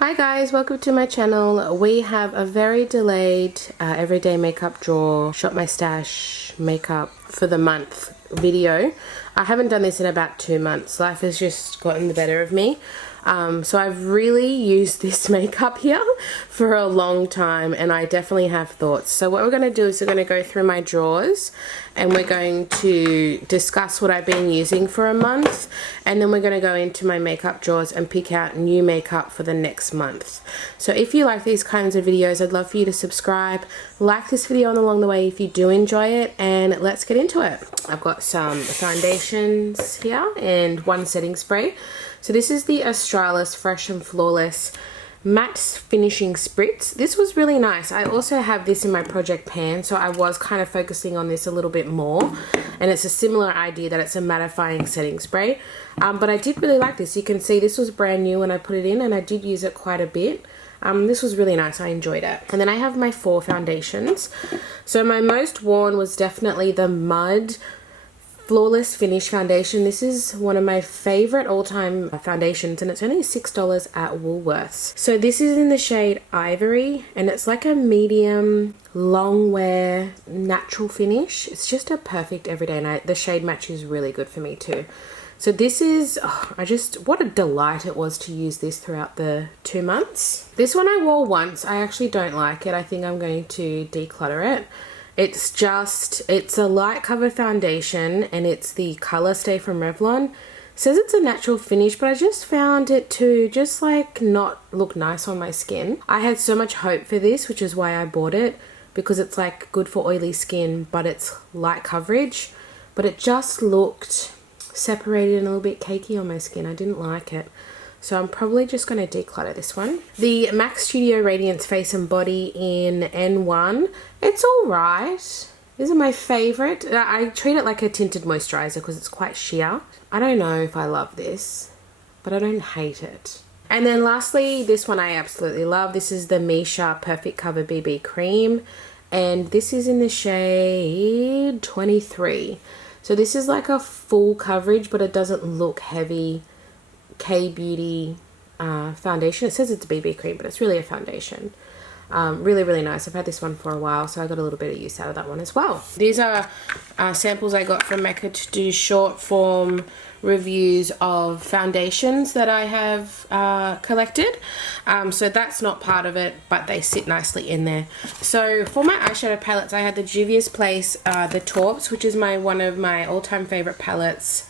Hi guys, welcome to my channel. We have a very delayed everyday makeup drawer, shop my stash makeup for the month video. I haven't done this in about 2 months. Life has just gotten the better of me. So I've really used this makeup here for a long time and I definitely have thoughts. So what we're going to do is we're going to go through my drawers and we're going to discuss what I've been using for a month, and then we're going to go into my makeup drawers and pick out new makeup for the next month. So if you like these kinds of videos, I'd love for you to subscribe, like this video along the way if you do enjoy it, and let's get into it. I've got some foundations here and one setting spray. So this is the Australis Fresh and Flawless Matte Finishing Spritz. This was really nice. I also have this in my project pan, so I was kind of focusing on this a little bit more, and it's a similar idea that it's a mattifying setting spray. But I did really like this. You can see this was brand new when I put it in, and I did use it quite a bit. This was really nice. I enjoyed it. And then I have my 4 foundations. So my most worn was definitely the Mud Flawless Finish Foundation. This is one of my favorite all-time foundations, and it's only $6 at Woolworths. So this is in the shade Ivory, and it's like a medium long wear natural finish. It's just a perfect everyday night. The shade match is really good for me too. So this is, what a delight it was to use this throughout the 2 months. This one I wore once. I actually don't like it. I think I'm going to declutter it. It's a light cover foundation, and it's the Color Stay from Revlon. It says it's a natural finish, but I just found it to just like not look nice on my skin. I had so much hope for this, which is why I bought it, because it's like good for oily skin, but it's light coverage. But it just looked separated and a little bit cakey on my skin. I didn't like it. So I'm probably just going to declutter this one. The MAC Studio Radiance Face and Body in N1. It's alright. This is my favourite. I treat it like a tinted moisturiser because it's quite sheer. I don't know if I love this, but I don't hate it. And then lastly, this one I absolutely love. This is the Missha Perfect Cover BB Cream. And this is in the shade 23. So this is like a full coverage, but it doesn't look heavy. K-Beauty foundation. It says it's a BB cream, but it's really a foundation. Really, really nice. I've had this one for a while, so I got a little bit of use out of that one as well. These are samples I got from Mecca to do short form reviews of foundations that I have collected. So that's not part of it, but they sit nicely in there. So for my eyeshadow palettes, I had the Juvia's Place, the Taupes, which is one of my all-time favorite palettes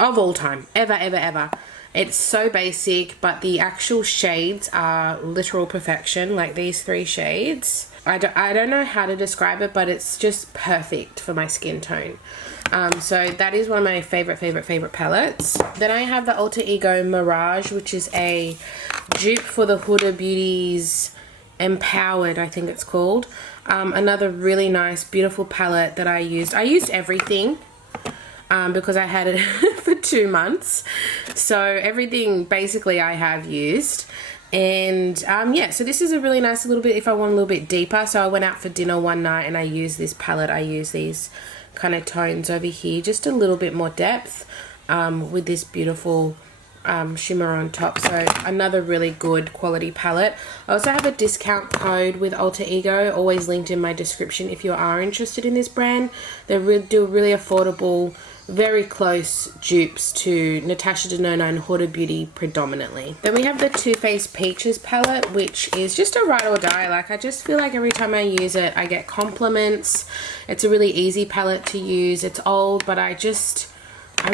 of all time. Ever. It's so basic, but the actual shades are literal perfection, like these 3 shades. I don't know how to describe it, but it's just perfect for my skin tone. So that is one of my favorite palettes. Then I have the Alter Ego Mirage, which is a dupe for the Huda Beauty's Empowered, I think it's called. Another really nice, beautiful palette that I used. I used everything. Because I had it for 2 months, so everything basically I have used. And yeah, so this is a really nice little bit if I want a little bit deeper. So I went out for dinner one night and I used this palette. I use these kind of tones over here, just a little bit more depth, with this beautiful shimmer on top. So another really good quality palette. I also have a discount code with Alter Ego, always linked in my description if you are interested in this brand. They do really affordable, very close dupes to Natasha Denona and Huda Beauty predominantly. Then we have the Too Faced Peaches palette, which is just a ride or die. Like, I just feel like every time I use it, I get compliments. It's a really easy palette to use. It's old, but I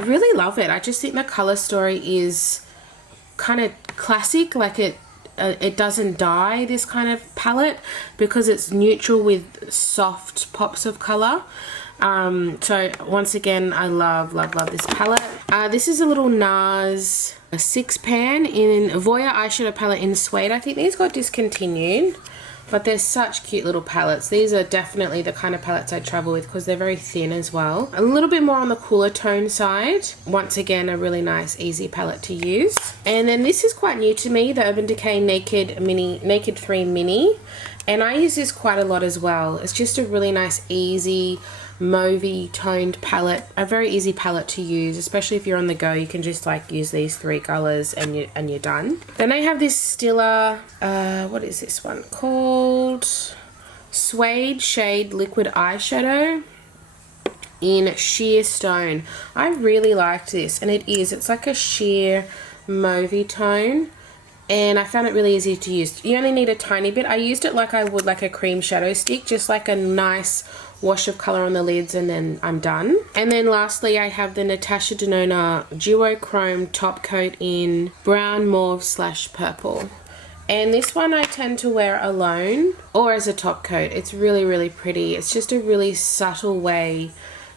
really love it. I just think the color story is kind of classic. Like it doesn't die, this kind of palette, because it's neutral with soft pops of color. So once again, I love this palette. This is a little NARS 6-pan in Voya eyeshadow palette in Suede. I think these got discontinued, but they're such cute little palettes. These are definitely the kind of palettes I travel with because they're very thin as well. A little bit more on the cooler tone side. Once again, a really nice, easy palette to use. And then this is quite new to me, the Urban Decay Naked 3 Mini. And I use this quite a lot as well. It's just a really nice, easy mauvey toned palette, a very easy palette to use, especially if you're on the go. You can just like use these 3 colors and you're done. Then I have this Stila, what is this one called? Suede Shade Liquid Eyeshadow in Sheer Stone. I really liked this, and it's like a sheer mauvey tone, and I found it really easy to use. You only need a tiny bit. I used it like I would like a cream shadow stick, just like a nice wash of color on the lids, and then I'm done. And then lastly, I have the Natasha Denona Duochrome top coat in brown mauve / purple. And this one I tend to wear alone or as a top coat. It's really, really pretty. It's just a really subtle way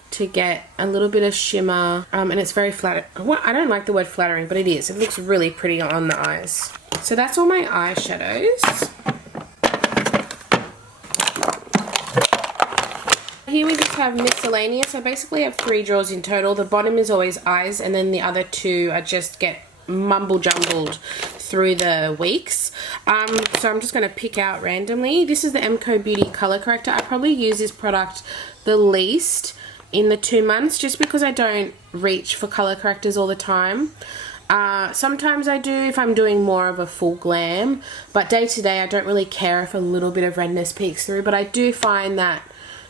to get a little bit of shimmer, and it's very flattering. Well, I don't like the word flattering, but it is. It looks really pretty on the eyes. So that's all my eyeshadows. Here we just have miscellaneous. I basically have 3 drawers in total. The bottom is always eyes, and then the other 2 I just get mumble jumbled through the weeks. So I'm just going to pick out randomly. This is the MCO Beauty color corrector. I probably use this product the least in the 2 months, just because I don't reach for color correctors all the time. Sometimes I do if I'm doing more of a full glam, but day to day I don't really care if a little bit of redness peeks through, but I do find that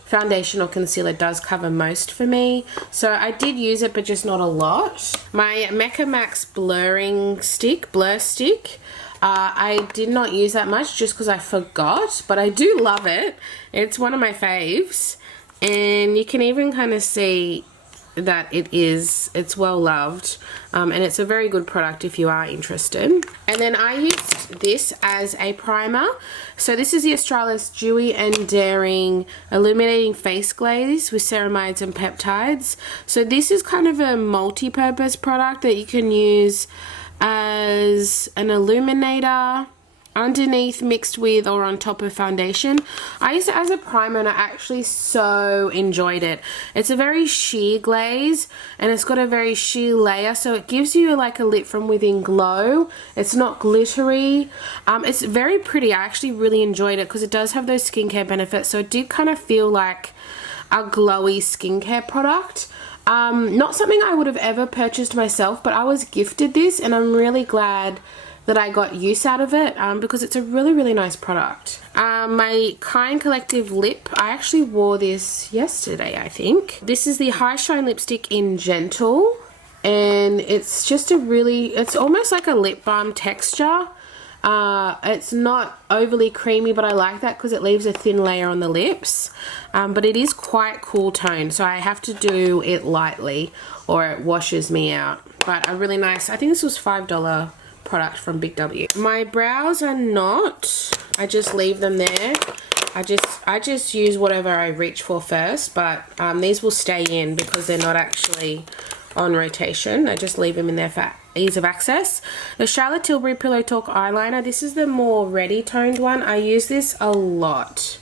foundation or concealer does cover most for me, so I did use it, but just not a lot. My Mecca Max blur stick, I did not use that much just because I forgot, but I do love it. It's one of my faves, and you can even kind of see that it's well loved, and it's a very good product if you are interested. And then I used this as a primer. So this is the Australis Dewy and Daring Illuminating Face Glaze with ceramides and peptides. So this is kind of a multi-purpose product that you can use as an illuminator, underneath, mixed with, or on top of foundation. I used it as a primer and I actually so enjoyed it. It's a very sheer glaze, and it's got a very sheer layer, so it gives you like a lit from within glow. It's not glittery. It's very pretty. I actually really enjoyed it because it does have those skincare benefits, so it did kind of feel like a glowy skincare product. Not something I would have ever purchased myself, but I was gifted this, and I'm really glad that I got use out of it, because it's a really, really nice product. My Kind Collective lip, I actually wore this yesterday, I think. This is the High Shine lipstick in Gentle, and it's just it's almost like a lip balm texture. It's not overly creamy, but I like that because it leaves a thin layer on the lips, but it is quite cool tone, so I have to do it lightly or it washes me out. But a really nice, I think this was $5 product from Big W. My brows are not, I just leave them there. I just use whatever I reach for first, but these will stay in because they're not actually on rotation. I just leave them in there for ease of access. The Charlotte Tilbury Pillow Talk eyeliner, this is the more reddy toned one. I use this a lot.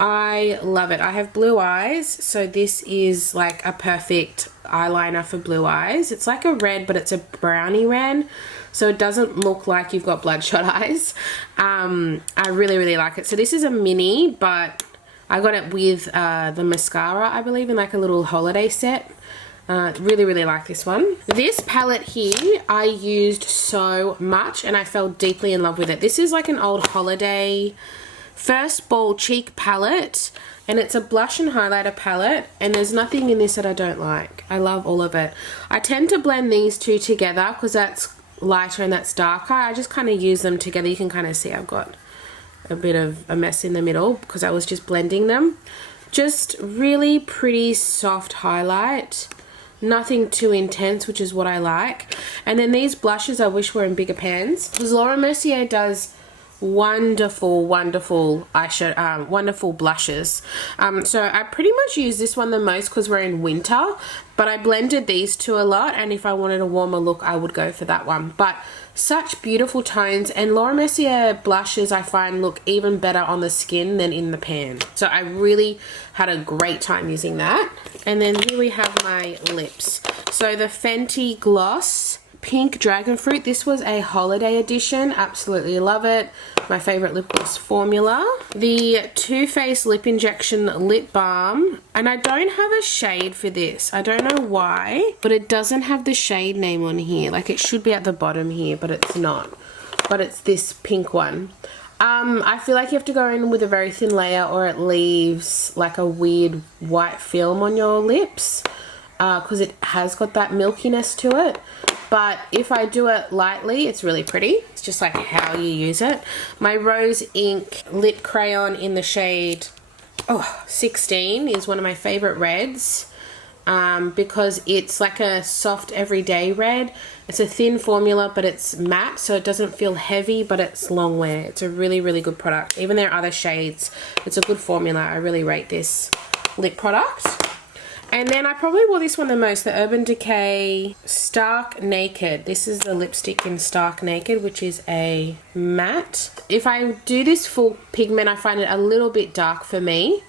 I love it. I have blue eyes, so this is like a perfect eyeliner for blue eyes. It's like a red, but it's a brownie red, so it doesn't look like you've got bloodshot eyes. I really, really like it. So this is a mini, but I got it with the mascara, I believe, in like a little holiday set. Really, really like this one. This palette here, I used so much, and I fell deeply in love with it. This is like an old holiday First Ball Cheek palette, and it's a blush and highlighter palette, and there's nothing in this that I don't like. I love all of it. I tend to blend these two together because that's lighter and that's darker. I just kind of use them together. You can kind of see I've got a bit of a mess in the middle because I was just blending them. Just really pretty soft highlight. Nothing too intense, which is what I like. And then these blushes I wish were in bigger pans, because Laura Mercier does wonderful eyeshadow, wonderful blushes. So I pretty much use this one the most because we're in winter, but I blended these two a lot, and if I wanted a warmer look I would go for that one. But such beautiful tones, and Laura Mercier blushes I find look even better on the skin than in the pan, so I really had a great time using that. And then here we have my lips. So the Fenty Gloss Pink Dragon Fruit. This was a holiday edition. Absolutely love it. My favorite lip gloss formula. The Too Faced Lip Injection Lip Balm. And I don't have a shade for this. I don't know why, but it doesn't have the shade name on here. Like, it should be at the bottom here, but it's not. But it's this pink one. I feel like you have to go in with a very thin layer or it leaves like a weird white film on your lips because it has got that milkiness to it. But if I do it lightly, it's really pretty. It's just like how you use it. My Rose Ink Lip Crayon in the shade 16 is one of my favorite reds. Because it's like a soft everyday red. It's a thin formula, but it's matte, so it doesn't feel heavy, but it's long wear. It's a really, really good product. Even there are other shades. It's a good formula. I really rate this lip product. And then I probably wore this one the most, the Urban Decay Stark Naked. This is the lipstick in Stark Naked, which is a matte. If I do this full pigment, I find it a little bit dark for me.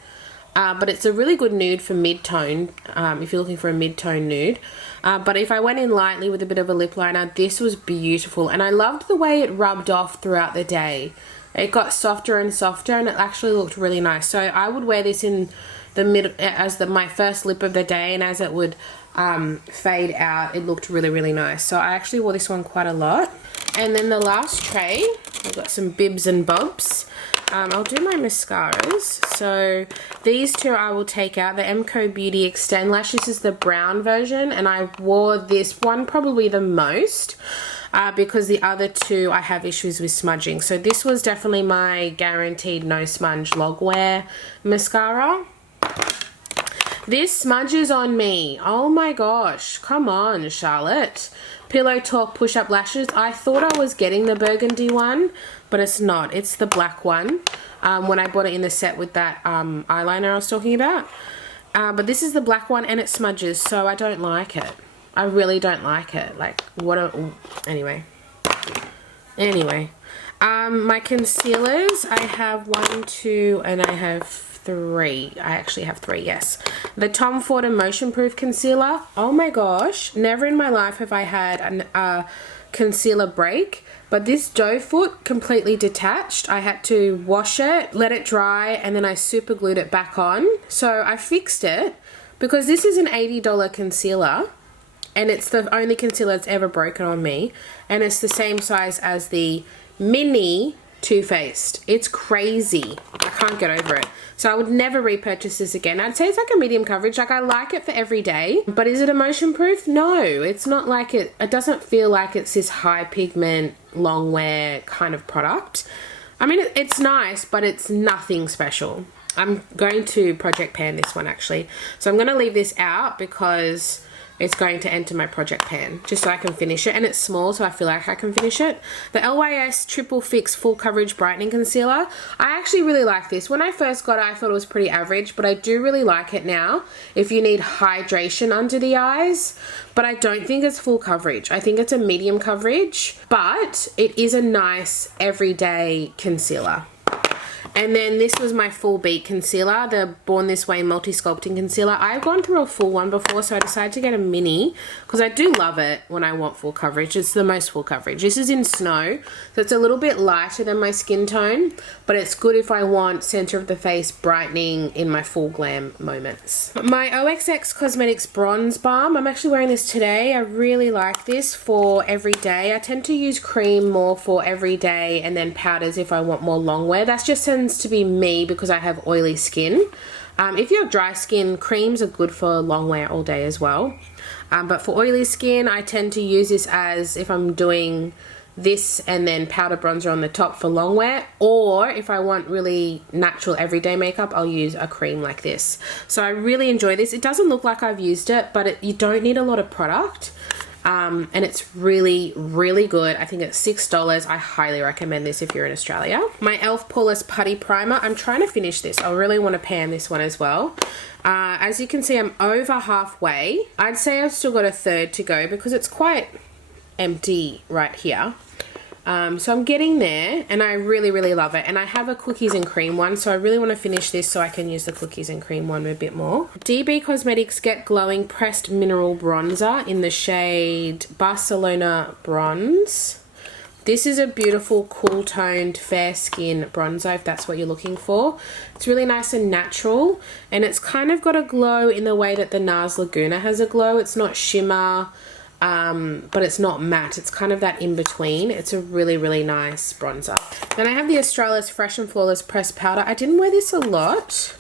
But it's a really good nude for mid-tone, if you're looking for a mid-tone nude. But if I went in lightly with a bit of a lip liner, this was beautiful. And I loved the way it rubbed off throughout the day. It got softer and softer, and it actually looked really nice. So I would wear this in the mid as my first lip of the day, and as it would fade out, it looked really, really nice. So I actually wore this one quite a lot. And then the last tray, I've got some bibs and bobs. I'll do my mascaras. So these two I will take out. The MCO Beauty Extend Lash. This is the brown version, and I wore this one probably the most because the other two I have issues with smudging. So this was definitely my guaranteed no smudge log wear mascara. This smudges on me. Oh my gosh. Come on, Charlotte. Pillow Talk Push Up Lashes. I thought I was getting the burgundy one, but it's not. It's the black one when I bought it in the set with that eyeliner I was talking about. But this is the black one, and it smudges, so I don't like it. I really don't like it. Like, what a... Anyway. My concealers, I have 1, 2, and I have 3. I actually have 3, yes. The Tom Ford Emotion Proof Concealer. Oh my gosh. Never in my life have I had a concealer break. But this doe foot completely detached. I had to wash it, let it dry, and then I super glued it back on. So I fixed it because this is an $80 concealer. And it's the only concealer that's ever broken on me. And it's the same size as the mini Too Faced. It's crazy. I can't get over it. So I would never repurchase this again. I'd say it's like a medium coverage. Like, I like it for every day. But is it emotion proof? No. It's not like it. It doesn't feel like it's this high pigment, long wear kind of product. I mean, it's nice, but it's nothing special. I'm going to Project Pan this one actually. So I'm going to leave this out because it's going to enter my Project Pan just so I can finish it, and it's small so I feel like I can finish it. The LYS Triple Fix Full Coverage Brightening Concealer. I actually really like this. When I first got it, I thought it was pretty average, but I do really like it now if you need hydration under the eyes. But I don't think it's full coverage. I think it's a medium coverage, but it is a nice everyday concealer. And then this was my full beat concealer, the Born This Way Multi-Sculpting Concealer. I've gone through a full one before, so I decided to get a mini because I do love it when I want full coverage. It's the most full coverage. This is in Snow, so it's a little bit lighter than my skin tone, but it's good if I want center of the face brightening in my full glam moments. My OXX Cosmetics Bronze Balm. I'm actually wearing this today. I really like this for every day. I tend to use cream more for every day and then powders if I want more long wear. That's just to be me because I have oily skin. If you have dry skin, creams are good for long wear all day as well. But for oily skin, I tend to use this as if I'm doing this and then powder bronzer on the top for long wear, or if I want really natural everyday makeup, I'll use a cream like this. So I really enjoy this. It doesn't look like I've used it, but you don't need a lot of product. And it's really, really good. I think it's $6. I highly recommend this if you're in Australia. My e.l.f. Poreless Putty Primer. I'm trying to finish this. I really want to pan this one as well. As you can see, I'm over halfway. I'd say I've still got a third to go because it's quite empty right here. So I'm getting there, and I really, really love it. And I have a cookies and cream one, so I really want to finish this so I can use the cookies and cream one a bit more. DB Cosmetics Get Glowing Pressed Mineral Bronzer in the shade Barcelona Bronze. This is a beautiful, cool toned, fair skin bronzer if that's what you're looking for. It's really nice and natural, and it's kind of got a glow in the way that the NARS Laguna has a glow. It's not shimmer, but it's not matte. It's kind of that in between. It's a really, really nice bronzer. Then I have the Australis Fresh and Flawless Pressed Powder. I didn't wear this a lot.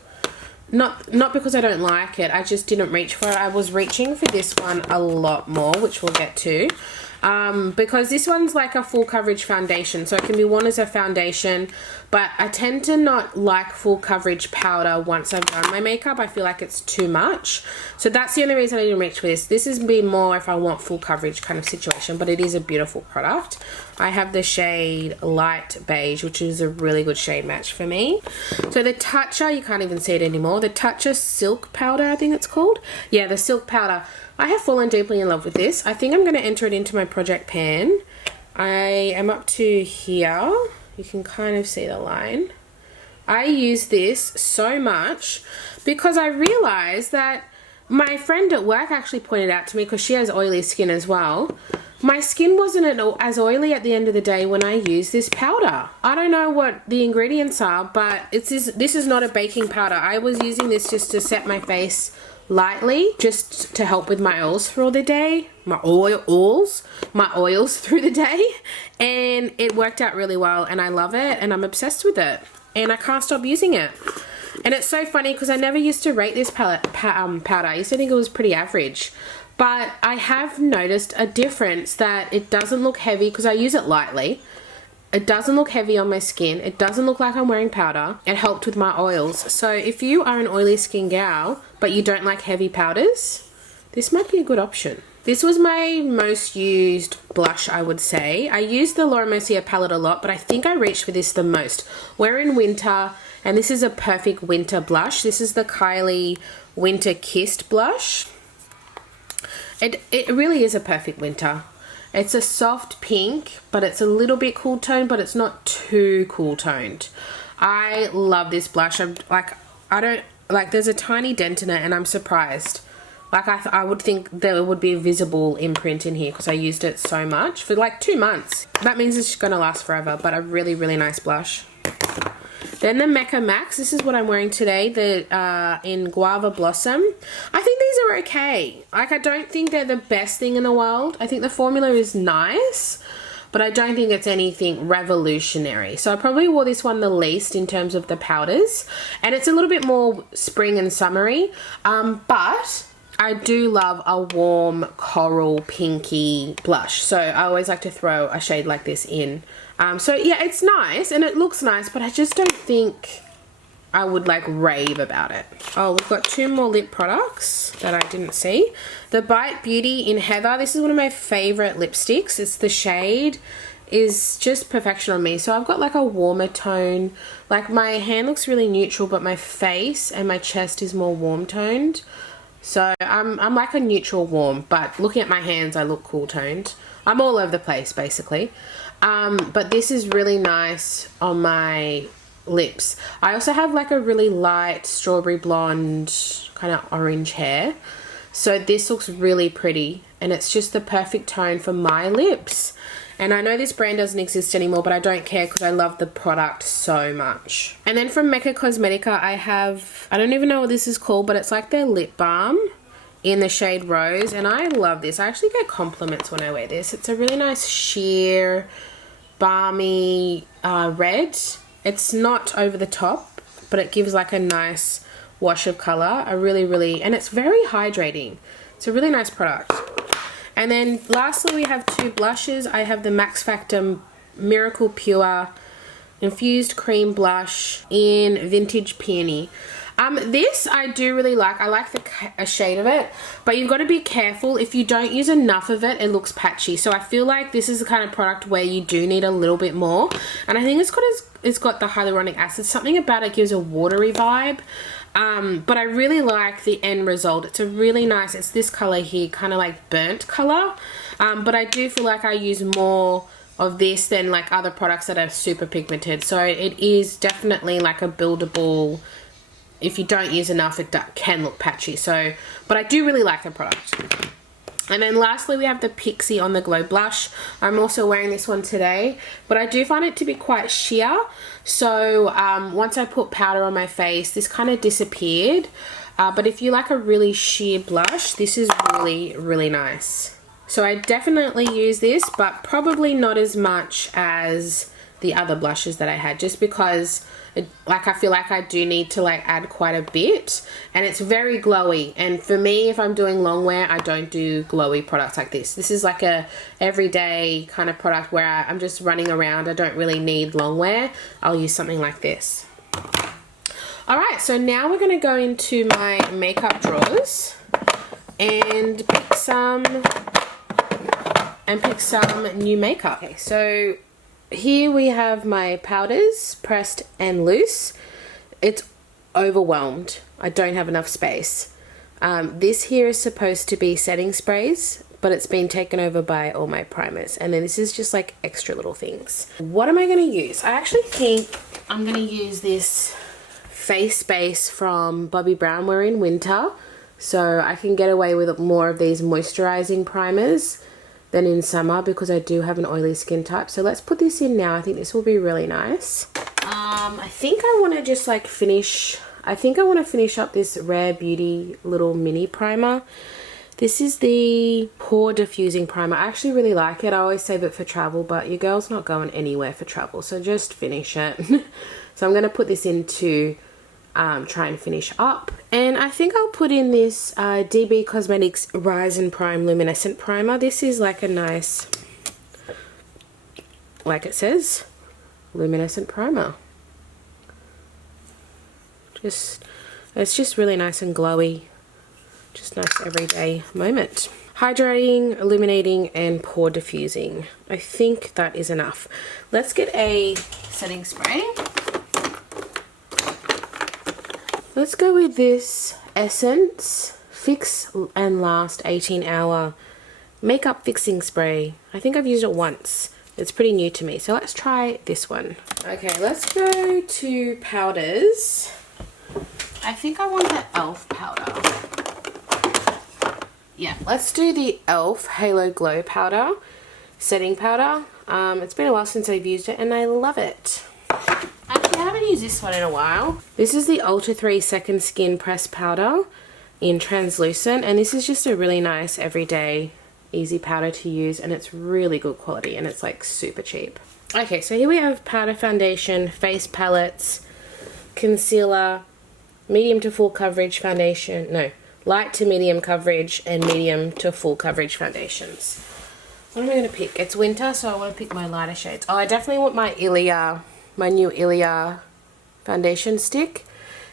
Not because I don't like it. I just didn't reach for it. I was reaching for this one a lot more, which we'll get to. Because this one's like a full coverage foundation, so it can be worn as a foundation, but I tend to not like full coverage powder once I've done my makeup. I feel like it's too much, so that's the only reason I didn't reach for this. This is be more if I want full coverage kind of situation, but it is a beautiful product. I have the shade Light Beige, which is a really good shade match for me. So the Tatcha, you can't even see it anymore, the Tatcha Silk Powder, I think it's called. Yeah, the Silk Powder. I have fallen deeply in love with this. I think I'm going to enter it into my project pan. I am up to here. You can kind of see the line. I use this so much because I realized that my friend at work actually pointed out to me, because she has oily skin as well, my skin wasn't as oily at the end of the day when I use this powder. I don't know what the ingredients are, but this is not a baking powder. I was using this just to set my face lightly, just to help with my oils through the day, my oils through the day, and it worked out really well, and I love it, and I'm obsessed with it, and I can't stop using it. And it's so funny because I never used to rate this powder. I used to think it was pretty average, but I have noticed a difference that it doesn't look heavy because I use it lightly. It doesn't look heavy on my skin. It doesn't look like I'm wearing powder. It helped with my oils. So if you are an oily skin gal, but you don't like heavy powders, this might be a good option. This was my most used blush, I would say. I use the Laura Mercier palette a lot, but I think I reached for this the most. We're in winter, and this is a perfect winter blush. This is the Kylie Winter Kissed blush. It really is a perfect winter. It's a soft pink, but it's a little bit cool toned, but it's not too cool toned. I love this blush. There's a tiny dent in it, and I'm surprised. Like, I would think there would be a visible imprint in here because I used it so much for like 2 months. That means it's going to last forever, but a really, really nice blush. Then the Mecca Max. This is what I'm wearing today, in Guava Blossom. I think these are okay. Like, I don't think they're the best thing in the world. I think the formula is nice, but I don't think it's anything revolutionary. So I probably wore this one the least in terms of the powders, and it's a little bit more spring and summery, but I do love a warm coral pinky blush, so I always like to throw a shade like this in. So yeah, it's nice and it looks nice, but I just don't think I would like rave about it. Oh, we've got 2 more lip products that I didn't see. The Bite Beauty in Heather. This is one of my favorite lipsticks. It's the shade is just perfection on me. So I've got like a warmer tone. Like, my hand looks really neutral, but my face and my chest is more warm toned. So I'm like a neutral warm, but looking at my hands, I look cool toned. I'm all over the place basically. But this is really nice on my lips. I also have like a really light strawberry blonde kind of orange hair. So this looks really pretty, and it's just the perfect tone for my lips. And I know this brand doesn't exist anymore, but I don't care because I love the product so much. And then from Mecca Cosmetica, I have, I don't even know what this is called, but it's like their lip balm in the shade Rose. And I love this. I actually get compliments when I wear this. It's a really nice sheer, balmy red. It's not over the top, but it gives like a nice wash of color. And it's very hydrating. It's a really nice product. And then lastly, we have 2 blushes. I have the Max Factor Miracle Pure Infused Cream Blush in Vintage Peony. This I do really like. I like a shade of it, but you've got to be careful. If you don't use enough of it, it looks patchy. So I feel like this is the kind of product where you do need a little bit more. And I think it's got the hyaluronic acid. Something about it gives a watery vibe. But I really like the end result. It's a really nice, it's this color here, kind of like burnt color. But I do feel like I use more of this than like other products that are super pigmented. So it is definitely like a buildable. If you don't use enough, it can look patchy. So, but I do really like the product. And then lastly, we have the Pixi On The Glow blush. I'm also wearing this one today, but I do find it to be quite sheer. So once I put powder on my face, this kind of disappeared. But if you like a really sheer blush, this is really, really nice. So I definitely use this, but probably not as much as the other blushes that I had, just because I feel like I do need to like add quite a bit, and it's very glowy. And for me, if I'm doing long wear, I don't do glowy products like this. This is like a everyday kind of product where I'm just running around. I don't really need long wear. I'll use something like this. All right, so now we're gonna go into my makeup drawers and pick some new makeup. Okay, so here we have my powders, pressed and loose. It's overwhelmed. I don't have enough space. This here is supposed to be setting sprays, but it's been taken over by all my primers. And then this is just like extra little things. What am I gonna use? I actually think I'm gonna use this face base from Bobbi Brown. We're in winter, so I can get away with more of these moisturizing primers than in summer because I do have an oily skin type. So let's put this in now. I think this will be really nice. I think I want to just like finish up this Rare Beauty little mini primer. This is the pore diffusing primer. I actually really like it. I always save it for travel, but your girl's not going anywhere for travel, so just finish it. So I'm going to put this in to try and finish up. And I think I'll put in this DB Cosmetics Rise and Prime Luminescent Primer. This is like a nice, like it says, luminescent primer. It's just really nice and glowy. Just nice everyday moment. Hydrating, illuminating, and pore diffusing. I think that is enough. Let's get a setting spray. Let's go with this Essence Fix and Last 18-hour makeup fixing spray. I think I've used it once. It's pretty new to me, so let's try this one. Okay, let's go to powders. I think I want the e.l.f. powder. Yeah, let's do the e.l.f. Halo Glow powder, setting powder. It's been a while since I've used it and I love it. Actually, I haven't used this one in a while. This is the Ultra 3 Second Skin Press Powder in Translucent, and this is just a really nice everyday easy powder to use, and it's really good quality and it's like super cheap. Okay, so here we have powder, foundation, face palettes, concealer, medium to full coverage foundation, no, light to medium coverage, and medium to full coverage foundations. What am I going to pick? It's winter, so I want to pick my lighter shades. Oh, I definitely want my new Ilia foundation stick.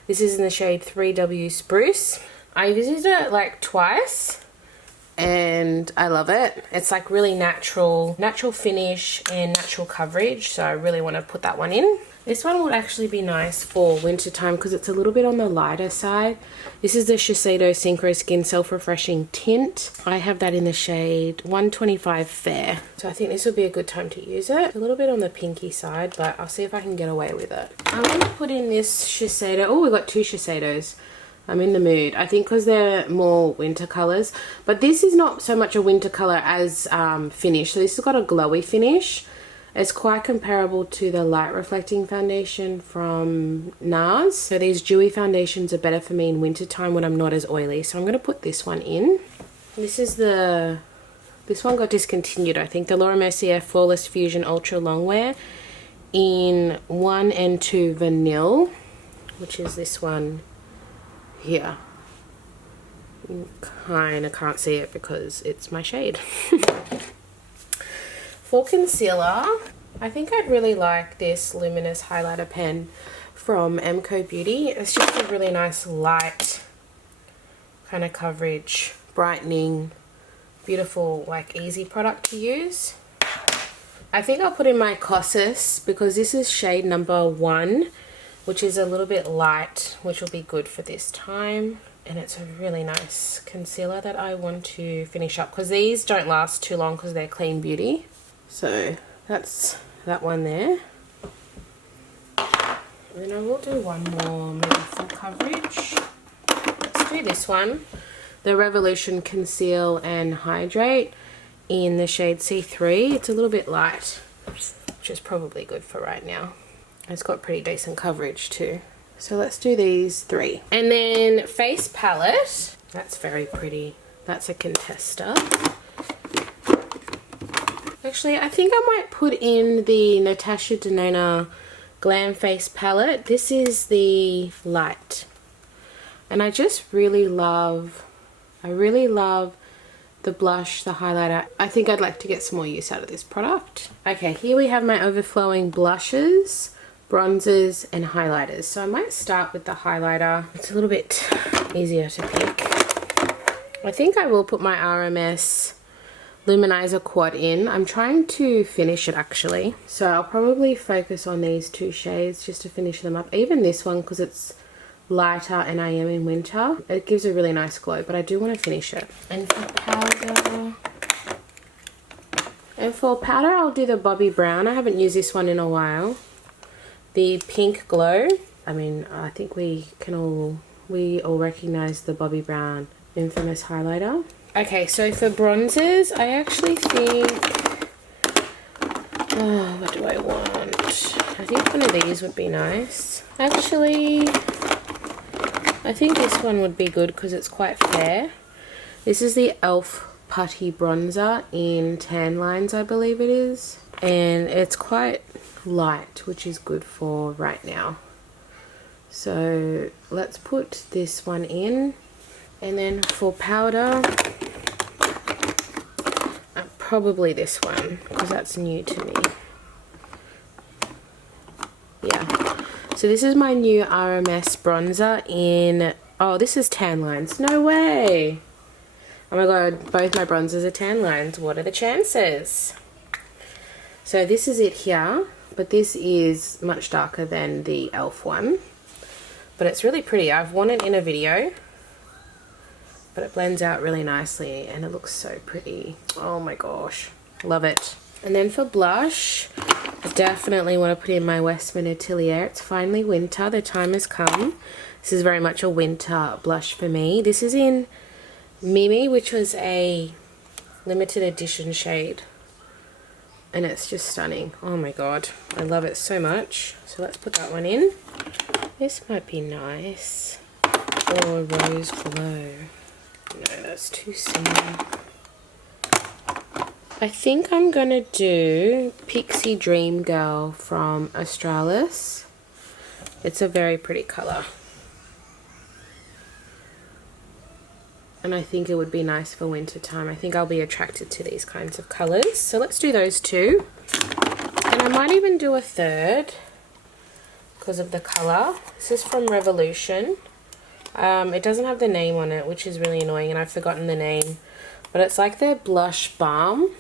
This is in the shade 3W Spruce. I've used it like twice and I love it. It's like really natural finish and natural coverage, so I really want to put that one in. This one would actually be nice for winter time because it's a little bit on the lighter side. This is the Shiseido Synchro Skin Self-Refreshing Tint. I have that in the shade 125 Fair. So I think this would be a good time to use it. A little bit on the pinky side, but I'll see if I can get away with it. I'm going to put in this Shiseido. Oh, we've got two Shiseidos. I'm in the mood. I think because they're more winter colors. But this is not so much a winter color as finish. So this has got a glowy finish. It's quite comparable to the light reflecting foundation from NARS. So these dewy foundations are better for me in winter time when I'm not as oily. So I'm going to put this one in. This one got discontinued, I think. The Laura Mercier Flawless Fusion Ultra Longwear in 1 and 2 Vanille, which is this one here. You kind of can't see it because it's my shade. For concealer, I think I'd really like this Luminous Highlighter Pen from MCO Beauty. It's just a really nice light kind of coverage, brightening, beautiful, like easy product to use. I think I'll put in my Kosas because this is shade number 1, which is a little bit light, which will be good for this time. And it's a really nice concealer that I want to finish up because these don't last too long because they're clean beauty. So that's that one there. And then I will do one more, maybe full coverage. Let's do this one, the Revolution Conceal and Hydrate in the shade C3. It's a little bit light, which is probably good for right now. It's got pretty decent coverage too. So let's do these 3. And then face palette. That's very pretty. That's a Contessa. Actually, I think I might put in the Natasha Denona Glam Face palette. This is the light. And I just really love, the blush, the highlighter. I think I'd like to get some more use out of this product. Okay, here we have my overflowing blushes, bronzers and highlighters. So I might start with the highlighter. It's a little bit easier to pick. I think I will put my RMS Luminizer Quad in. I'm trying to finish it actually. So I'll probably focus on these 2 shades just to finish them up. Even this one, because it's lighter and I am in winter. It gives a really nice glow, but I do want to finish it. And for powder, I'll do the Bobbi Brown. I haven't used this one in a while. The Pink Glow. I mean, I think we all recognize the Bobbi Brown infamous highlighter. Okay, so for bronzers, I actually think, what do I want? I think one of these would be nice. Actually, I think this one would be good because it's quite fair. This is the e.l.f. Putty Bronzer in Tan Lines, I believe it is. And it's quite light, which is good for right now. So let's put this one in. And then for powder, probably this one, because that's new to me. Yeah. So this is my new RMS bronzer in, oh, this is Tan Lines. No way. Oh my god, both my bronzers are Tan Lines. What are the chances? So this is it here, but this is much darker than the e.l.f. one. But it's really pretty. I've worn it in a video. But it blends out really nicely and it looks so pretty. Oh my gosh, love it. And then for blush, I definitely want to put in my Westman Atelier. It's finally winter, the time has come. This is very much a winter blush for me. This is in Mimi, which was a limited edition shade. And it's just stunning. Oh my god, I love it so much. So let's put that one in. This might be nice. Or Rose Glow. No, that's too similar. I think I'm gonna do Pixie Dream Girl from Australis. It's a very pretty colour. And I think it would be nice for winter time. I think I'll be attracted to these kinds of colours. So let's do those 2. And I might even do a third because of the colour. This is from Revolution. It doesn't have the name on it, which is really annoying, and I've forgotten the name. But it's like their blush balm.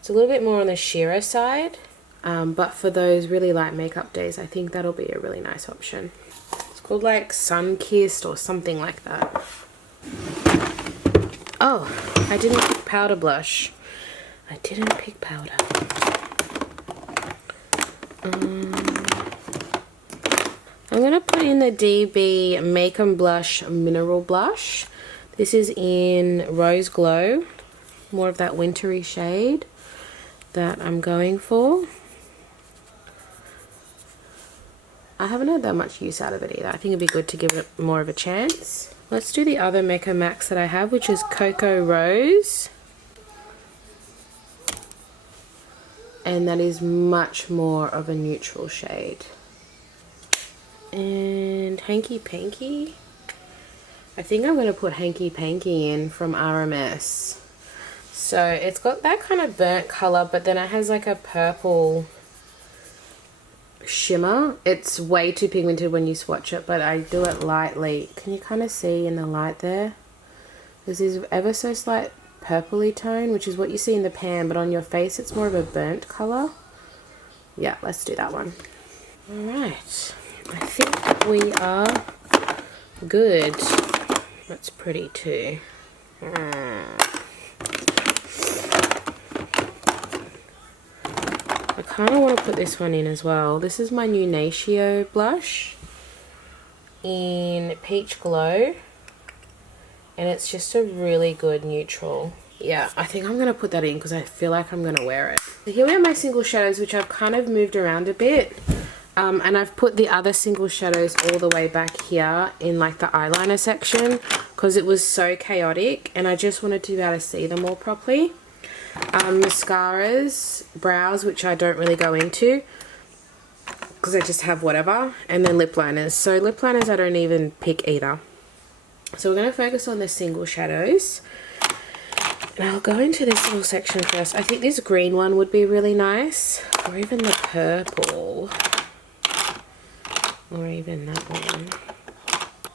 It's a little bit more on the sheerer side. But for those really light makeup days, I think that'll be a really nice option. It's called like Sun-Kissed or something like that. Oh, I didn't pick powder blush. I didn't pick powder. I'm going to put in the DB Make 'em Blush Mineral Blush. This is in Rose Glow. More of that wintry shade that I'm going for. I haven't had that much use out of it either. I think it'd be good to give it more of a chance. Let's do the other Mecca Max that I have, which is Cocoa Rose. And that is much more of a neutral shade. And Hanky Panky. I think I'm going to put Hanky Panky in from RMS. So it's got that kind of burnt colour, but then it has like a purple shimmer. It's way too pigmented when you swatch it, but I do it lightly. Can you kind of see in the light there? There's this ever so slight purpley tone, which is what you see in the pan, but on your face it's more of a burnt colour. Yeah, let's do that one. Alright, I think we are good. That's pretty too. I kind of want to put this one in as well. This is my new Natio blush in Peach Glow. And it's just a really good neutral. Yeah, I think I'm going to put that in because I feel like I'm going to wear it. So here we have my single shadows, which I've kind of moved around a bit. And I've put the other single shadows all the way back here in like the eyeliner section because it was so chaotic and I just wanted to be able to see them all properly. Mascaras, brows, which I don't really go into because I just have whatever, and then lip liners. So lip liners I don't even pick either. So we're going to focus on the single shadows. And I'll go into this little section first. I think this green one would be really nice. Or even the purple. Or even that one.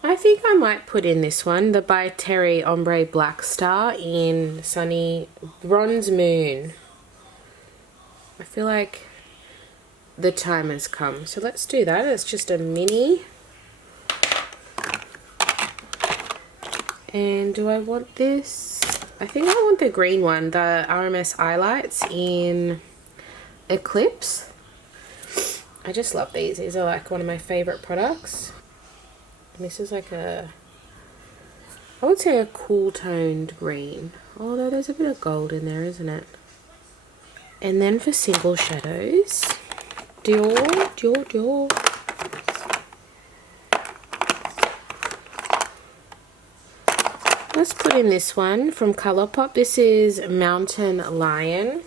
I think I might put in this one. The By Terry Ombre Black Star in Sunny Bronze Moon. I feel like the time has come. So let's do that. It's just a mini. And do I want this? I think I want the green one, the RMS Eyelights in Eclipse. I just love these. These are like one of my favorite products. And this is like a, I would say a cool toned green. Although there's a bit of gold in there, isn't it? And then for single shadows, Dior. Let's put in this one from Colourpop. This is Mountain Lion.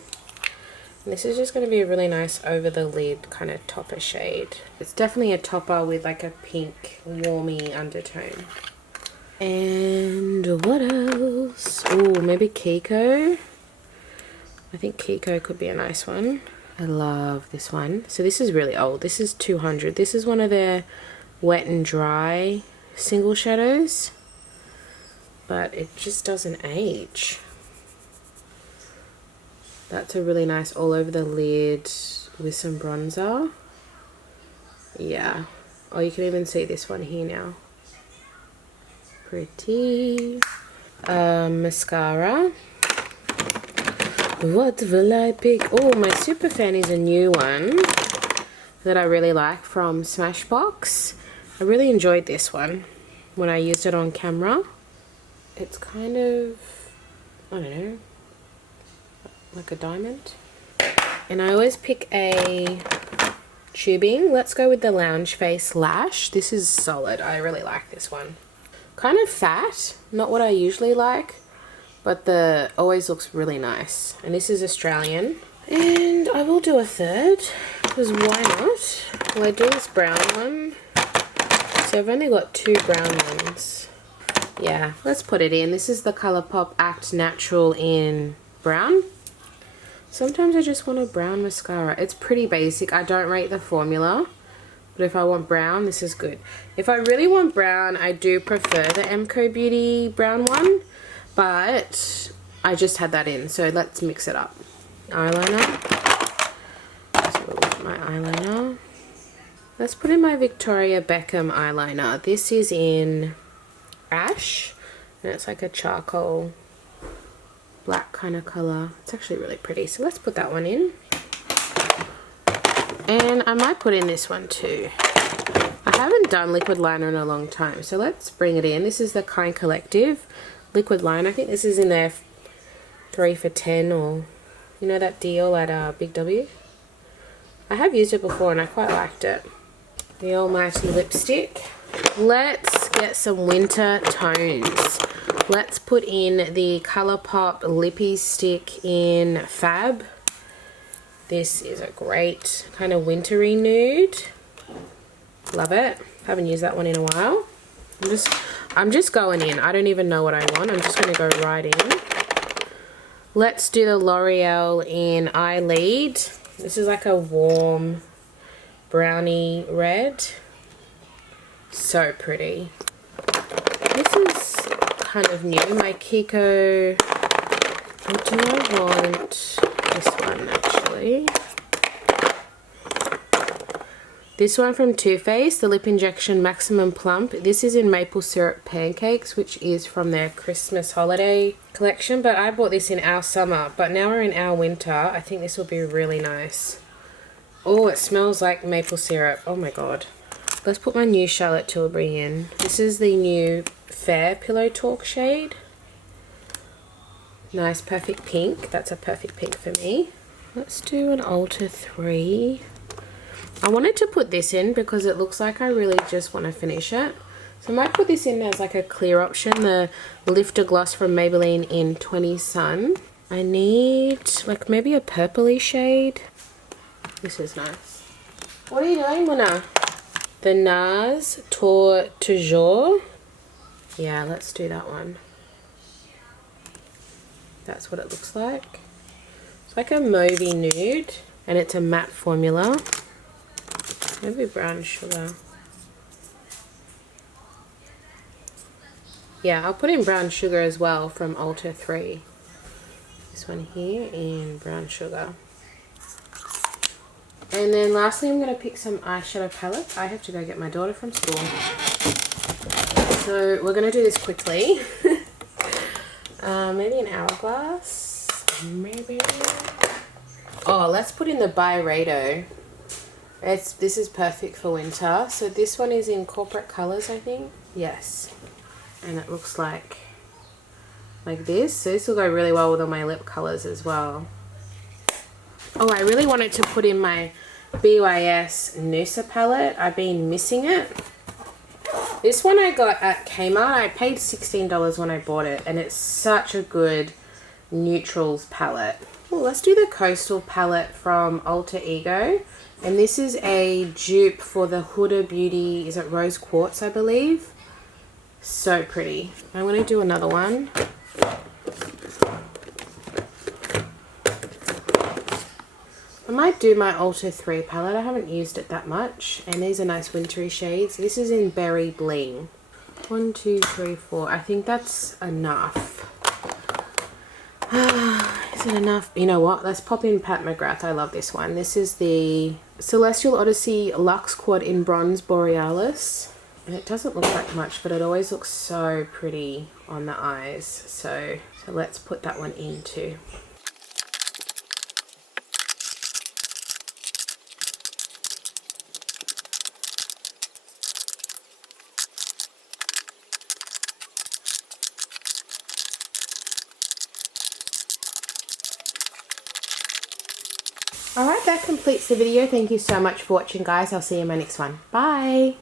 And this is just going to be a really nice over the lid kind of topper shade. It's definitely a topper with like a pink warmy undertone. And what else? Oh, maybe Kiko. I think Kiko could be a nice one. I love this one. So this is really old. This is 200. This is one of their wet and dry single shadows. But it just doesn't age. That's a really nice all over the lid with some bronzer. Yeah. Oh, you can even see this one here now. Pretty. Mascara. What will I pick? Oh, my Superfan is a new one that I really like from Smashbox. I really enjoyed this one when I used it on camera. It's kind of, I don't know, like a diamond. And I always pick a tubing. Let's go with the Lounge Face Lash. This is solid. I really like this one. Kind of fat, not what I usually like, but the always looks really nice. And this is Australian. And I will do a third, because why not? Will I do this brown one? So I've only got 2 brown ones. Yeah, let's put it in. This is the Colourpop Act Natural in brown. Sometimes I just want a brown mascara. It's pretty basic. I don't rate the formula, but if I want brown, this is good. If I really want brown, I do prefer the MCO Beauty brown one, but I just had that in, so let's mix it up. Eyeliner. Let's have a look at my eyeliner. Let's put in my Victoria Beckham eyeliner. This is in Ash, and it's like a charcoal black kind of color. It's actually really pretty, so let's put that one in. And I might put in this one too. I haven't done liquid liner in a long time, so let's bring it in. This is the Kind Collective liquid liner. I think this is in there 3 for 10, or you know that deal at Big W. I have used it before and I quite liked it. The almighty lipstick. Let's get some winter tones. Let's put in the Colourpop Lippy Stick in Fab. This is a great kind of wintry nude. Love it. Haven't used that one in a while. I'm just going in. I don't even know what I want. I'm just going to go right in. Let's do the L'Oreal in Eye Lead. This is like a warm brownie red. So pretty. This is kind of new. My Kiko. What do I want? This one actually. This one from Too Faced, the Lip Injection Maximum Plump. This is in Maple Syrup Pancakes, which is from their Christmas holiday collection. But I bought this in our summer, but now we're in our winter. I think this will be really nice. Oh, it smells like maple syrup. Oh my god. Let's put my new Charlotte Tilbury in. This is the new Fair Pillow Talk shade. Nice, perfect pink. That's a perfect pink for me. Let's do an Ulta 3. I wanted to put this in because it looks like I really just want to finish it. So I might put this in as like a clear option, the Lifter Gloss from Maybelline in 20 Sun. I need like maybe a purpley shade. This is nice. What are you doing, Mona? The NARS Tour Toujours. Yeah, let's do that one. That's what it looks like. It's like a mauvey nude and it's a matte formula. Maybe brown sugar. Yeah, I'll put in brown sugar as well from Ulta 3. This one here in brown sugar. And then lastly, I'm going to pick some eyeshadow palettes. I have to go get my daughter from school. So we're going to do this quickly. Maybe an Hourglass. Maybe. Oh, let's put in the Byredo. This is perfect for winter. So this one is in Corporate Colors, I think. Yes. And it looks like this. So this will go really well with all my lip colors as well. Oh, I really wanted to put in my BYS Noosa palette. I've been missing it. This one I got at Kmart. I paid $16 when I bought it, and it's such a good neutrals palette. Oh, let's do the Coastal palette from Alter Ego. And this is a dupe for the Huda Beauty, is it Rose Quartz, I believe? So pretty. I'm going to do another one. I might do my Ulta 3 palette. I haven't used it that much. And these are nice wintry shades. This is in Berry Bling. 1, 2, 3, 4. I think that's enough. Is it enough? You know what? Let's pop in Pat McGrath. I love this one. This is the Celestial Odyssey Luxe Quad in Bronze Borealis. And it doesn't look like much, but it always looks so pretty on the eyes. So let's put that one in too. Alright, that completes the video. Thank you so much for watching, guys. I'll see you in my next one. Bye!